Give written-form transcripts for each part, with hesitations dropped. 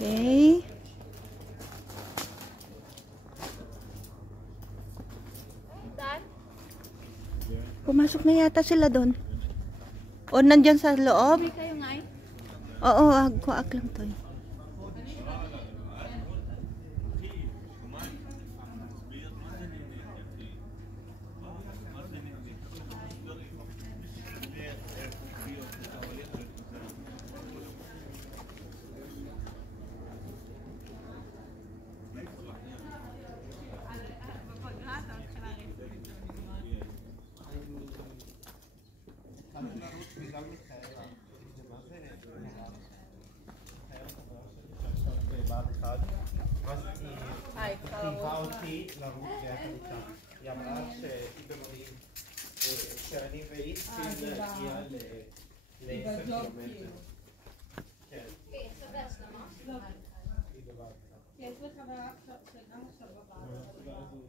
Okay. Pumasok na yata sila doon. O, nandyan sa loob? Oo, kuak lang to. חייבה אותי לרוץ יחד איתה. היא אמרה שהיא במרים, שאני והיא צריכים להגיע ל10 קילומטר. כן. יש לי חברה שגם עכשיו בבית.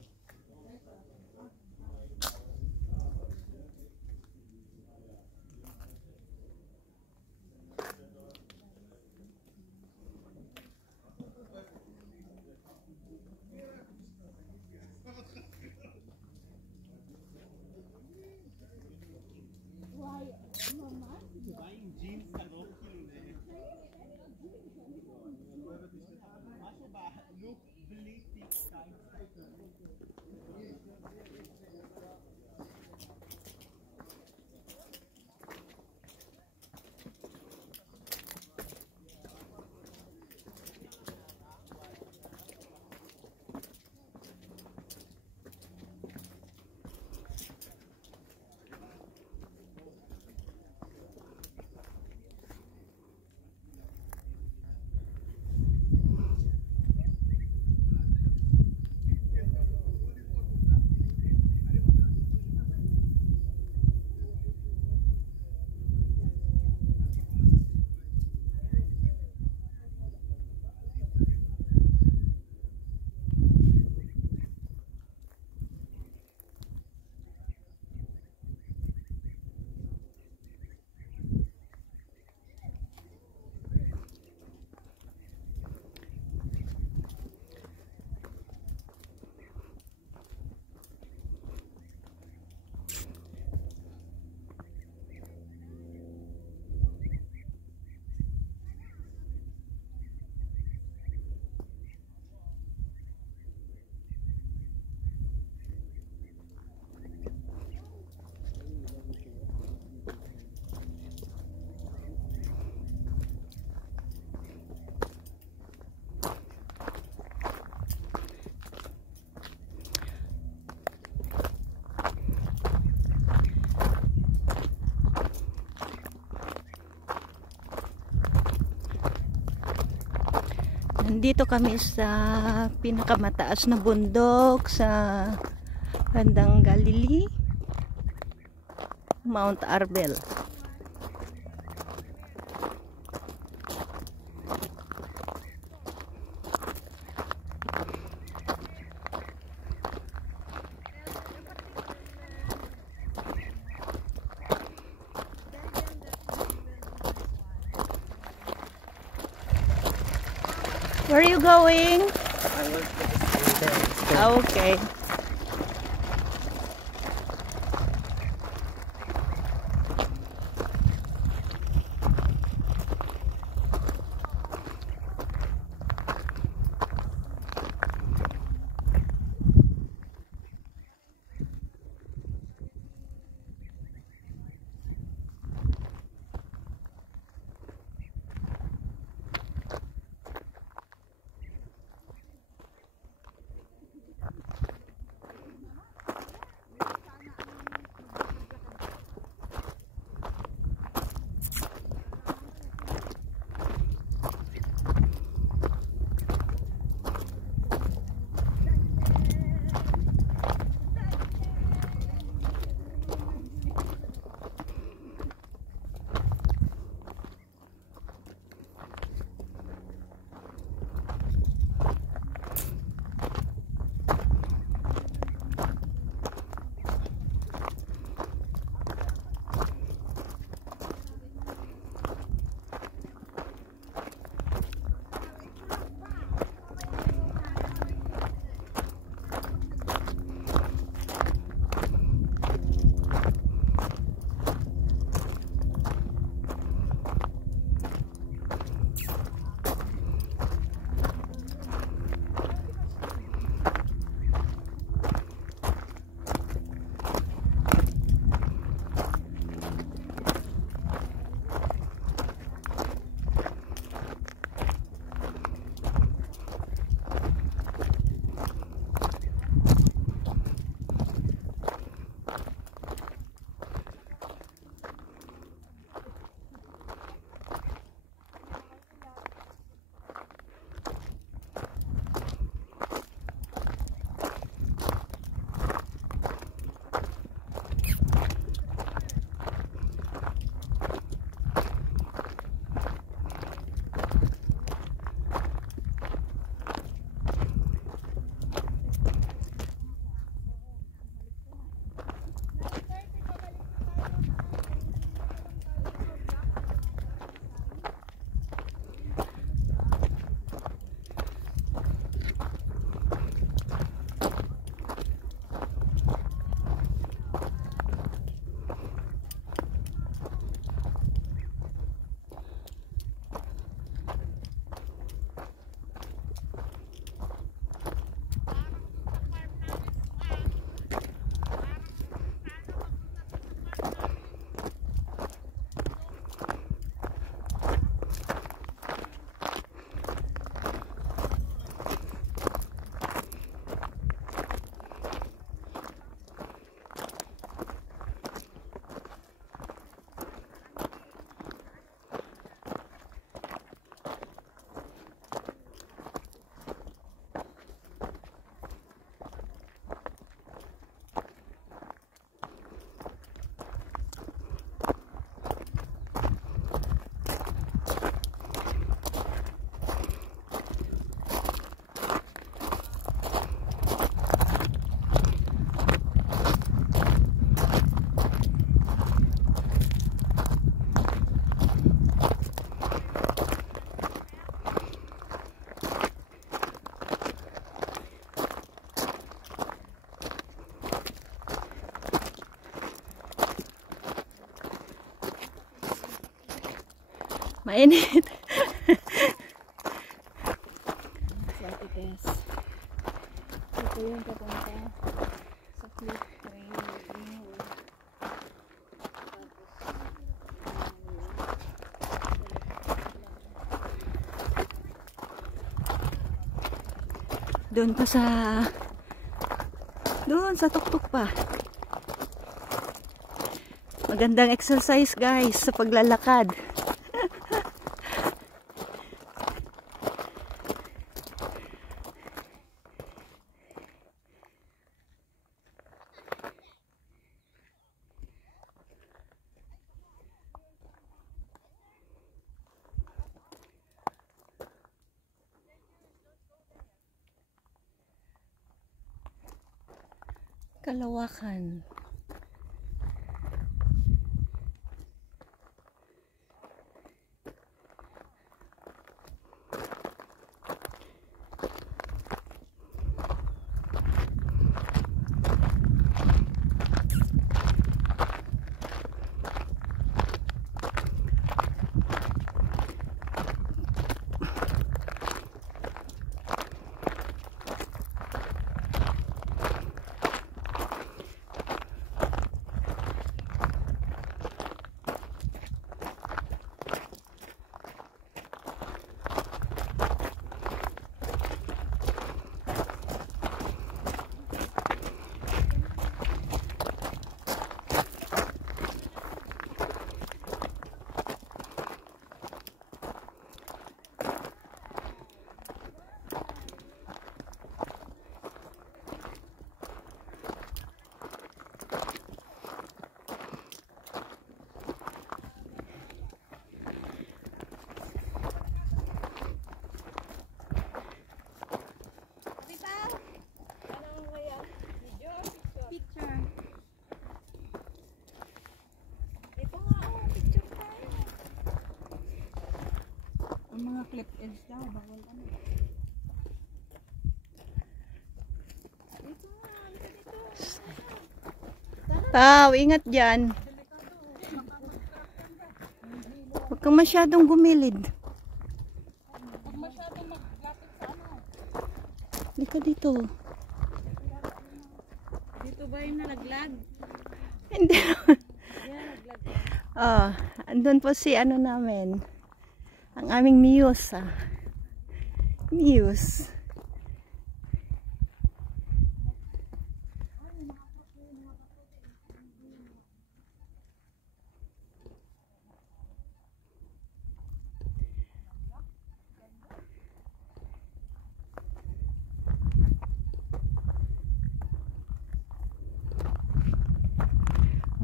Nandito kami sa pinakamataas na bundok sa bandang Galilee, Mount Arbel. Where are you going? I work for the school. Okay. Mainit. Sa Atites. Ito yung papunta sa Cliff Train. Doon pa sa tuktok pa. Magandang exercise guys sa paglalakad. Kalawakan. Ang mga clip edge daw, bawal ano. Pao, ingat dyan. Huwag kang masyadong gumilid. Huwag masyadong maglapit sa ano. Halika dito. Dito ba yung nalaglag? Hindi. Yeah, naglag. Andun po si ano namin. Ang aming Muse. Muse.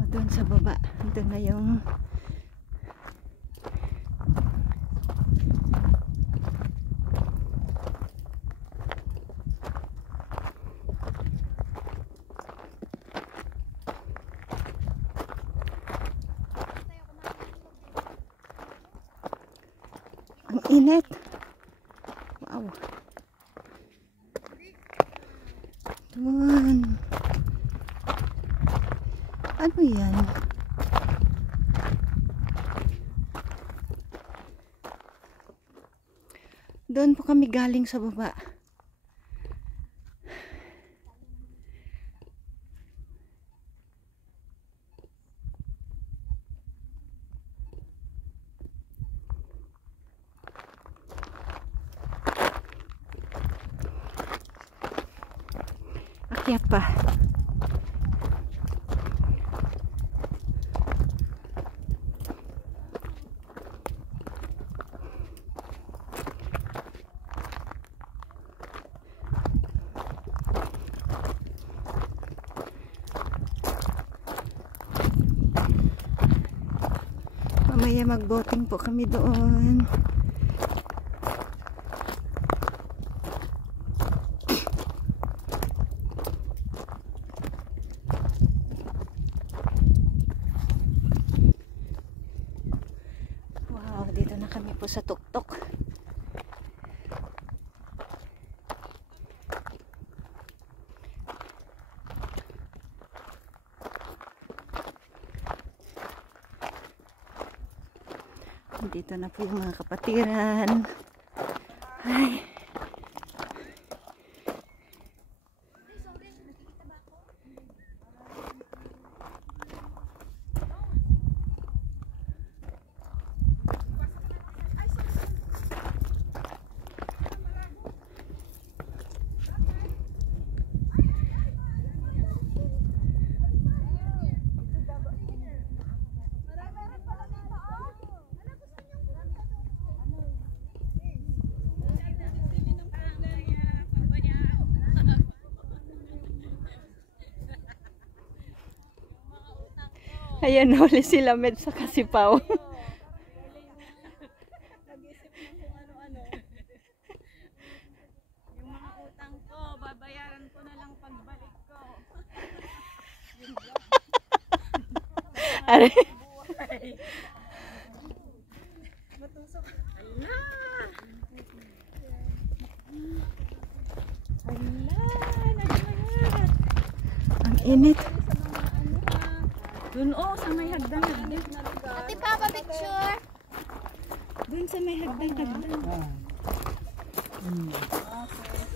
Doon sa baba. Doon na yung ang init. Wow. Doon. Ano yan? Doon po kami galing sa baba. Akyat pa. Mamaya mag-boating po kami doon. Wow, dito na kami po sa tuktok. Dito Dito na po mga kapatiran. Ay. Ayan, huli sila med sa Kasipaw. Yung mga utang ko, babayaran ko na lang pagbalik ko. Are. Matusok. Ala! Nagmayat. Ang init. Dun sa may hagdan-hagdan. Ate Papa, picture. Dun sa may hagdan-hagdan.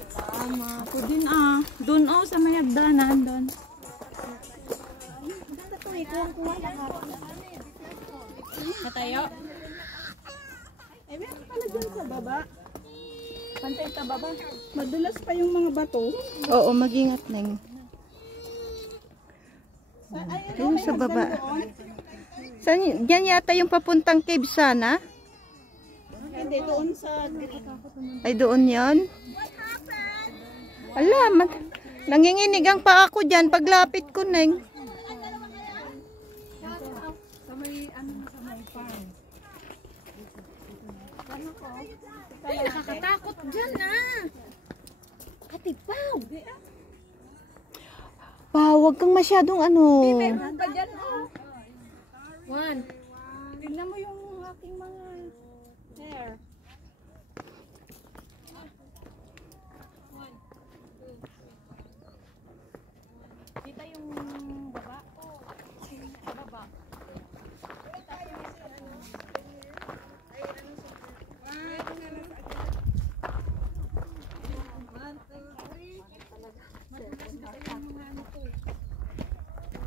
Salamat. Ako din Dun sa may hagdanan. Dun. Matayo. Eh, meron pala dun sa baba. Pantay sa baba. Madulas pa yung mga bato. Oo, mag-ingat Neng. Ayun sa baba. Saan, yan yata yung papuntang cave sana? Hindi, doon sa... Ay, doon yon. Ala, nanginginig ang paa ko dyan paglapit ko, Neng. Sa may, sa may farm. Ay, nakakatakot dyan Ate Pao. Pa, wag kang masyadong ano. Meron pa dyan, One. Tignan mo yung aking mga hair. Kita yung baba? Sa baba.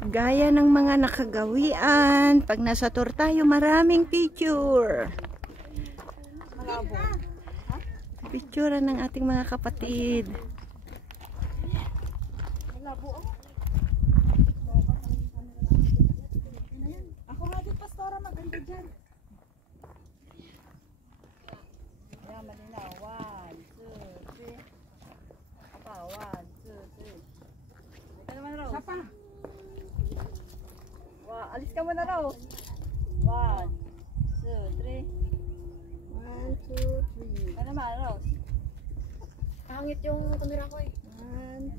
Gaya ng mga nakagawian. Pag nasa tour tayo, maraming picture. Picture ng ating mga kapatid. Ako nga din, Pastora, maganda dyan. Ayan, malinaw. 1, 2, 3. Apa, 1, 2, 3. Ito naman, Rose. Sapa. Alis ka muna, Rose. 1, 2, 3. 1, 2, 3. Ano naman, Rose? Pangit yung kamera ko 1,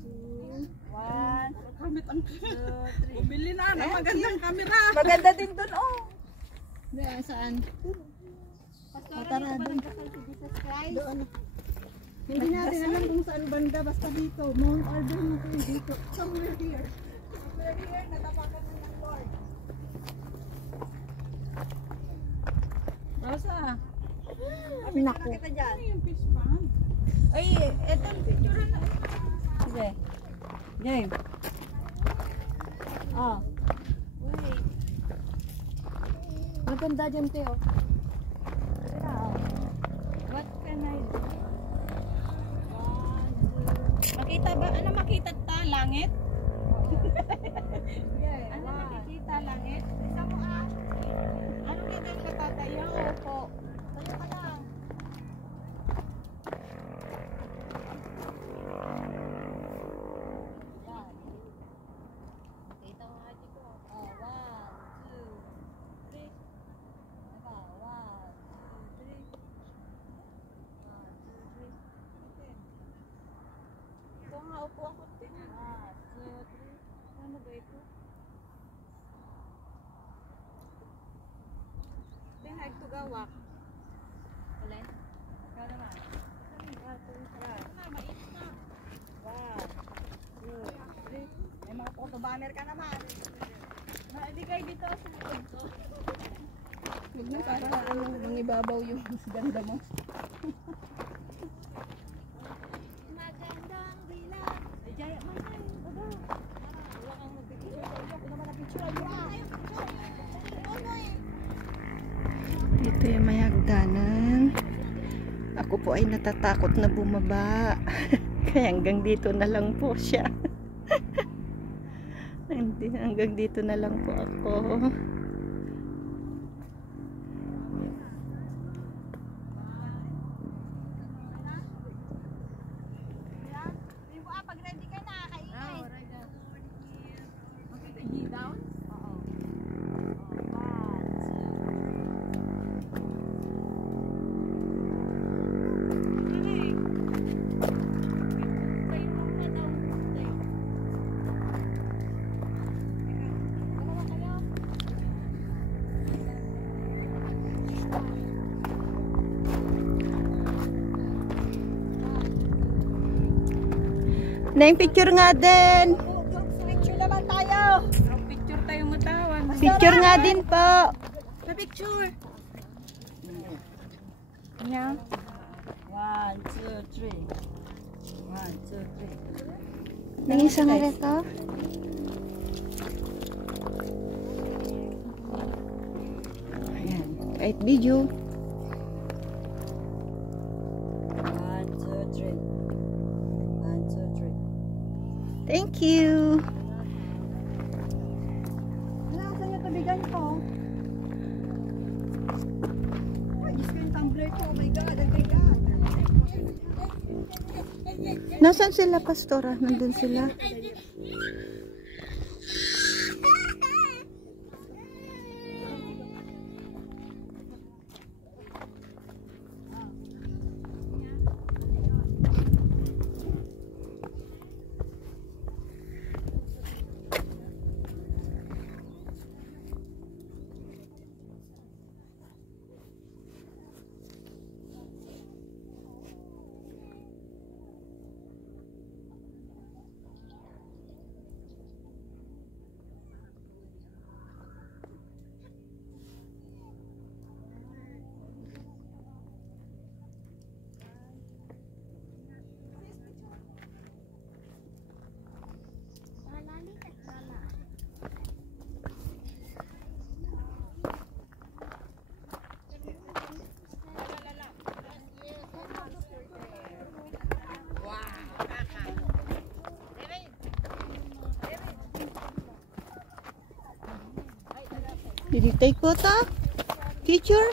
2, 1. Kamit ang 2, 3. Bumili na ng magandang kamera. Maganda din dun, Saan? Matara dun. Doon. Hindi natin alam kung saan banda, basta dito. Mount Arden mo kayo dito. Somewhere here. Somewhere here, natapakan na ng Lord. Rosa. Naku. Kita dyan. Ano yung fish pond? Ay, eto ang picture na. Sige. Game. Wait. Maganda dyan, Teo. What can I do? 1, 2. Makita ba? Ano makita ta? Langit? Ano makikita? Langit? Isa mo Ano na doon katatayo? Opo. Tayo ka lang. Kita mo nga dito. 1, 2, 3. Diba? 1, 2, 3. 1, 2, 3. Ito nga, upo ako. 1, 2, 3. Ano ba ito? Tingnan ito gawak. Alin? Ikaw naman. Mais na. 1, 2, 3. May mga photo banner ka naman. Naibigay dito sa likod ko. Huwag na para mangibabaw yung ganda mo. Magandang bilang. Ay, jaya man tayo. Wala kang mag-picture. Ako naman ang picture. Ito yung may hagdanan. Ako po ay natatakot na bumaba. Kaya hanggang dito na lang po siya. Hanggang dito na lang po ako. Pag ready ka na, kaingay. Down? Oo. Neng, picture nga din. Picture naman tayo. Picture tayo matawan. Picture nga din po. Picture. Yeah. 1, 2, 3. 1, 2, 3. Neng, isa nga rito. Ayan. Kahit video. 1, 2, 3. 1, 2, 3. Thank you. Ano, saan yung tabigan ko? Ay, Diyos ko yung tumbler ko. Oh my God, oh my God. Nasaan sila, Pastora? Nandun sila. Did you take photo? Picture?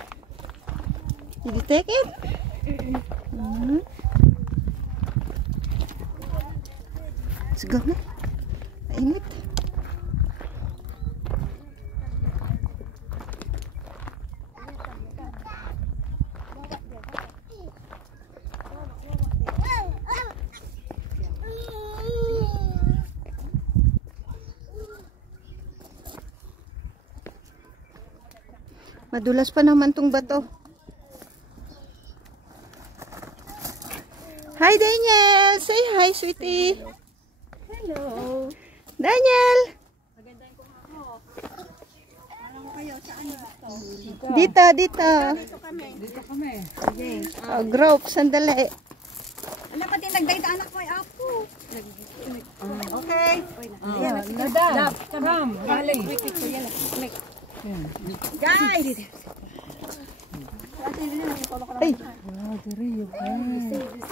Did you take it? Let's go na. Mainit. Madulas pa naman tong bato. Hi, Daniel! Say hi, sweetie! Hello. Daniel! Alam kayo, saan ba ito? Dito, dito. Dito kami. Oh, group, sandali. Anak, pati nagdayta anak ko ay ako. Okay. Love, come, rally. Guys! Ay,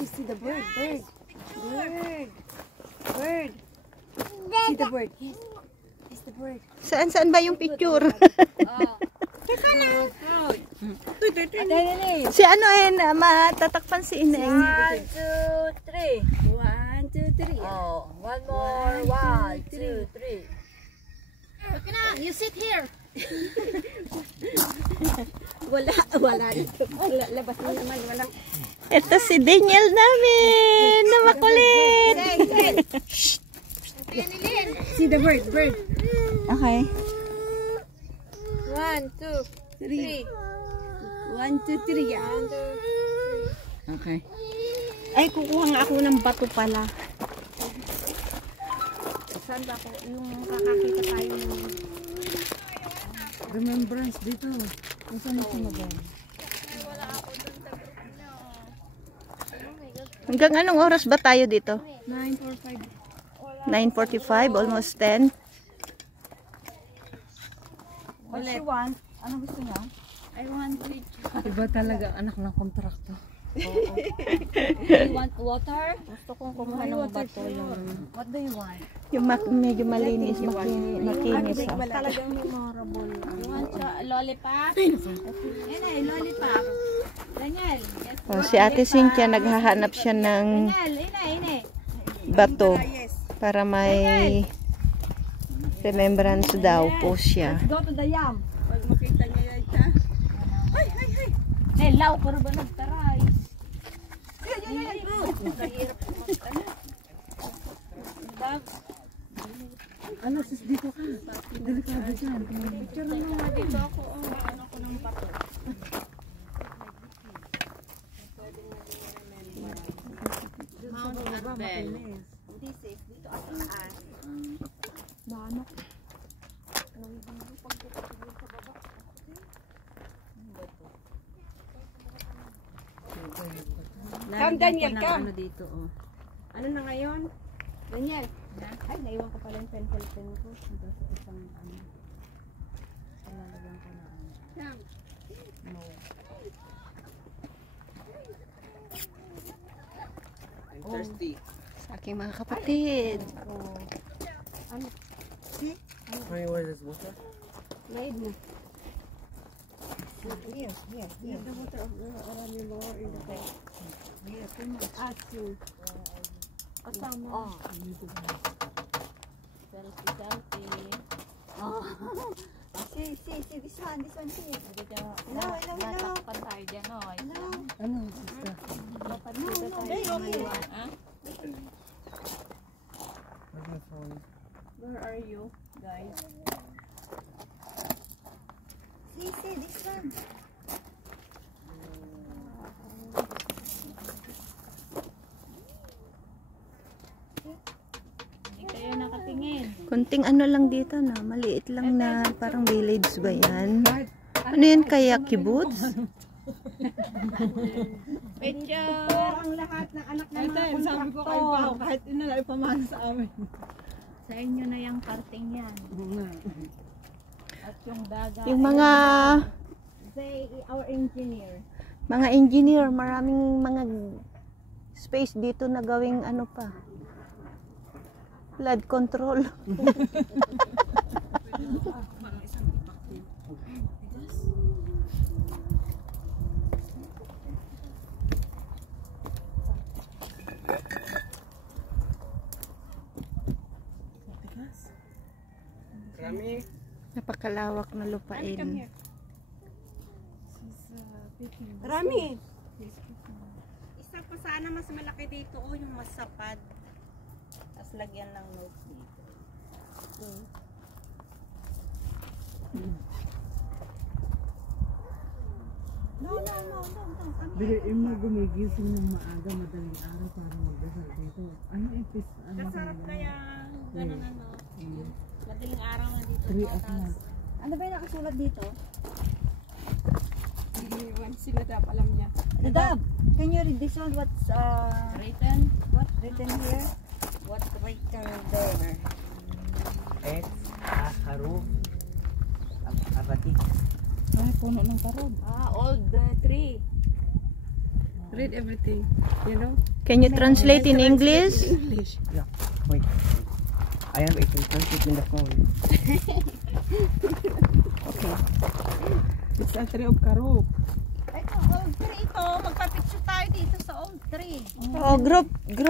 See the bird, bird. Bird. See the bird. Yes. It's the bird. saan ba yung picture? Si ano matatakpan si Ineng. 1, 2, 3. 1, 2, 3. Oh, one more. 1, 2, 3. You sit here. Wala dito. Labas mo naman, walang. Ito si Daniel namin na makulit. See the bird, bird. Okay. 1, 2, 3. 1, 2, 3 yan. Okay. Ay, kukuha nga ako ng bato pala. Saan ba ako? Yung kakakita tayo ng Remembrance dito. Hanggang anong oras ba tayo dito? 9:45. 9:45, almost 10. What she want? Ano gusto niya? I want to. Iba talaga anak ng kontrakto. You want water? Gusto kong kumuha ng bato yung... What do you want? Yung medyo malinis, makinis. Talagang memorable. You want lollipop? Yan ay, lollipop. Daniel. Yes. Si Ate Cynthia, naghahanap siya ng Daniel, ine. bato para may remembrance daw po siya. Go to the yam. Pag makita niya yan siya. Ay! Law, pero ba nagtaray? Kahirap Ano, sis, dito ka. Delikado dyan. Picture mo nga dito ako. Ano ko ng pato. Mount Adbel. Hindi safe. Dito ako taas. Manok. Come, Daniel, come. Ano dito, oh. Ano na ngayon? Daniel. Ay, naiwan ko pala yung pencil pen ko. Dito sa isang ano. Palalagyan ko na ano. No. I'm thirsty. Sa aking mga kapatid. Ano? Honey, where is water? Laid na. Here. The water of the Orani more in the bag. Here, come on. Ask you. Kasama. Oh. Selfie. Oh. See, this one, see. Hello. Natakpan tayo dyan, oh. Hello. Ano, sister? Where's my phone? Where are you, guys? See, this one. Hindi kayo nakatingin. Kunting ano lang dito na, maliit lang na parang village ba yan? Ano yan kaya, kibbutz? Ang lahat ng anak ng mga Sabi ko kayo pa ako, kahit inalay pamahal sa amin. Sa inyo na yung karting yan. At yung daga. Yung mga say our engineer. engineer, maraming mga space dito na gawing ano pa. Flood control. Rami? Napakalawak na lupain. Rami. Isa pa sana mas malaki dito, oh, yung masapad. Tapos lagyan ng note dito. No. Bigay mo gumigising ng maaga, madaling araw para magdasal dito. Ano yung Masarap kaya ganun ano. Madaling araw na dito. 3 o'clock. Ano ba yung nakasulat dito? Sinadap, alam niya. Nadab, can you read this one? What's Written. what's written here? What's written there? Es haruf abatik. Ay, puno ng karod. Old tree. Read everything, you know? Can you translate in English? English. Yeah. Wait. I have a translate in the phone. Okay. It's a tree of karod. Ito, old tree ito. Magpa-picture tayo dito sa old tree. Oh, group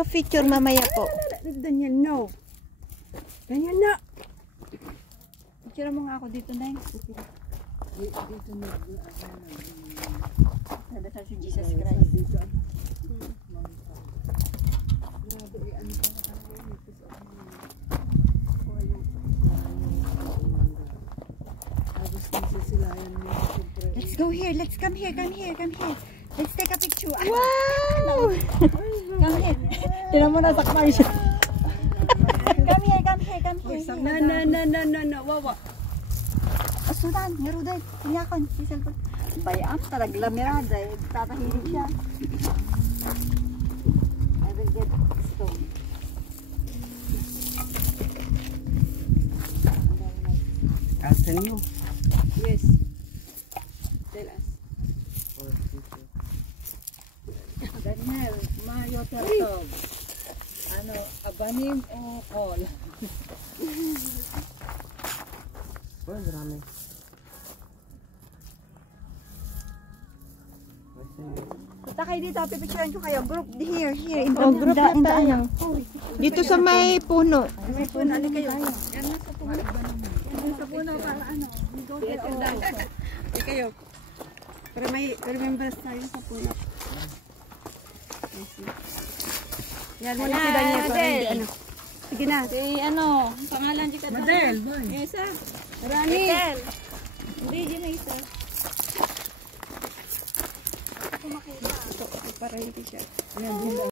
picture mamaya po. Daniel, no. Daniel, no. Picture mo nga ako dito, Nay. Dito na. Nadasal si Jesus Christ. Dito. Let's go here. Let's come here. Let's take a picture. Wow! Come here. Tinan mo na sakmay siya. Come here. No. Wawa. Sudan, ngaruday. Tinyakon, si cellphone. Bayaan, taraglamirada eh. Tatahilig siya. I will get stone. I'll tell you. Yes. Tell us. Daniel, Mayo Tertog. Ano, abanim o call? Oh, marami. Punta kayo dito, pipicturean ko kayo. Group here, in Oh, group na tayo. Dito sa may puno. May puno, ano kayo? Yan na sa puno. Yan sa puno, para ano. Go there also. Hindi kayo. Para may remembrance tayo sa puno. Yan mo na si Daniel. Para hindi ano. Sige na. Si ano, pangalan di ka Madel, boy. Yes, sir. Rani. Hindi, yun na isa. Para hindi siya.